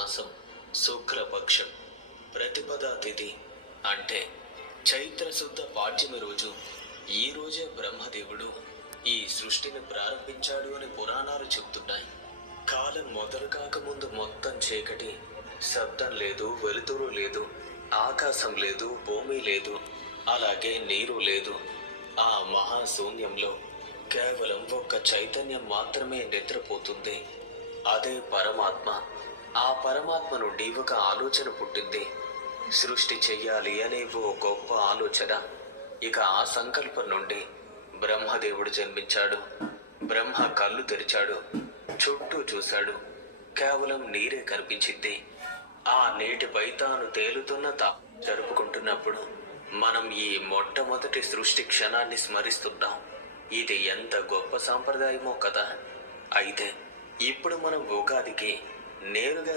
మాసం శుక్లపక్షం ప్రతిపదా తిథి అంటే చైత్రశుద్ధ పాడ్యమి రోజు. ఈ రోజే బ్రహ్మదేవుడు ఈ సృష్టిని ప్రారంభించాడు అని పురాణాలు చెబుతున్నాయి. కాలం మొదలు కాకముందు మొత్తం చీకటి, శబ్దం లేదు, వెలుతురు లేదు, ఆకాశం లేదు, భూమి లేదు, అలాగే నీరు లేదు. ఆ మహాశూన్యంలో కేవలం ఒక్క చైతన్యం మాత్రమే నిద్రపోతుంది. అదే పరమాత్మ. ఆ పరమాత్మ నుండి ఒక ఆలోచన పుట్టింది. సృష్టి చెయ్యాలి అనే ఓ గొప్ప ఆలోచన. ఇక ఆ సంకల్పం నుండి బ్రహ్మదేవుడు జన్మించాడు. బ్రహ్మ కళ్ళు తెరిచాడు, చుట్టూ చూశాడు. కేవలం నీరే కనిపించింది. ఆ నీటిపై తాను తేలుతున్న జరుపుకుంటున్నప్పుడు మనం ఈ మొట్టమొదటి సృష్టి క్షణాన్ని స్మరిస్తున్నాం. ఇది ఎంత గొప్ప సాంప్రదాయమో కదా. అయితే ఇప్పుడు మనం ఉగాదికి నేరుగా